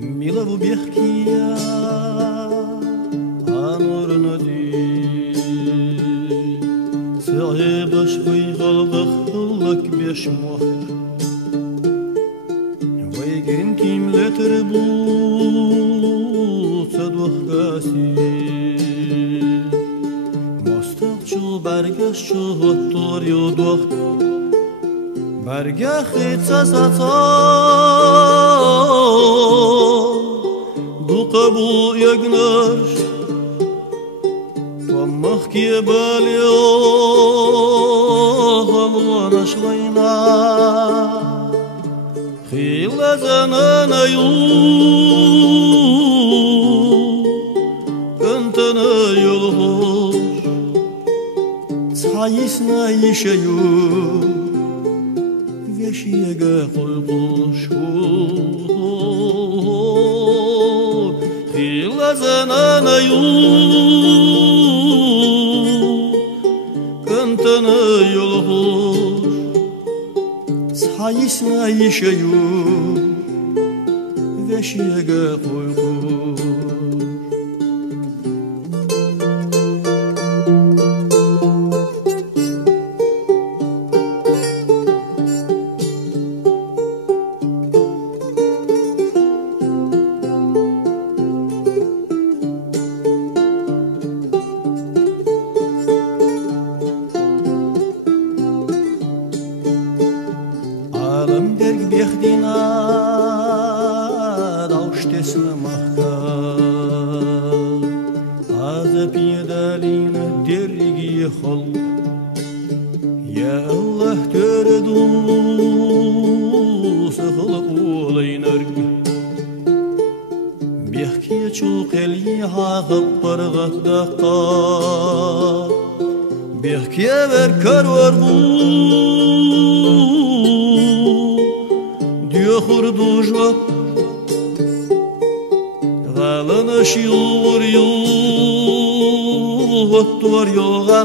Milavo bierkia anurna di Sa'ebash vaygalbakh lak bishmoh Vaygen kim leterbu tsadwakasi Mostaqchu bargashchu ottor yodwakh Bargakhi tsasatsa Duqabu yagnar Twammakhki balyo Halwana shlayna Khila zanana yu Kantana yulhosh Tsayisna yishayu Veshiyega qo'yqushu Khila zanana yu Kantana yulhosh Tsayisna yishayu Veshiyega qo'yqush Alamberg biehdina daushtesna mahka Azapiyadalina dergi khol Ya Allah töredu sakhlaq olaynar Bihkiya chuqeli haqbar gaddaqa Bihkiya ver karwardu Khurdu jwa Galana shiur yu Vattuar yoga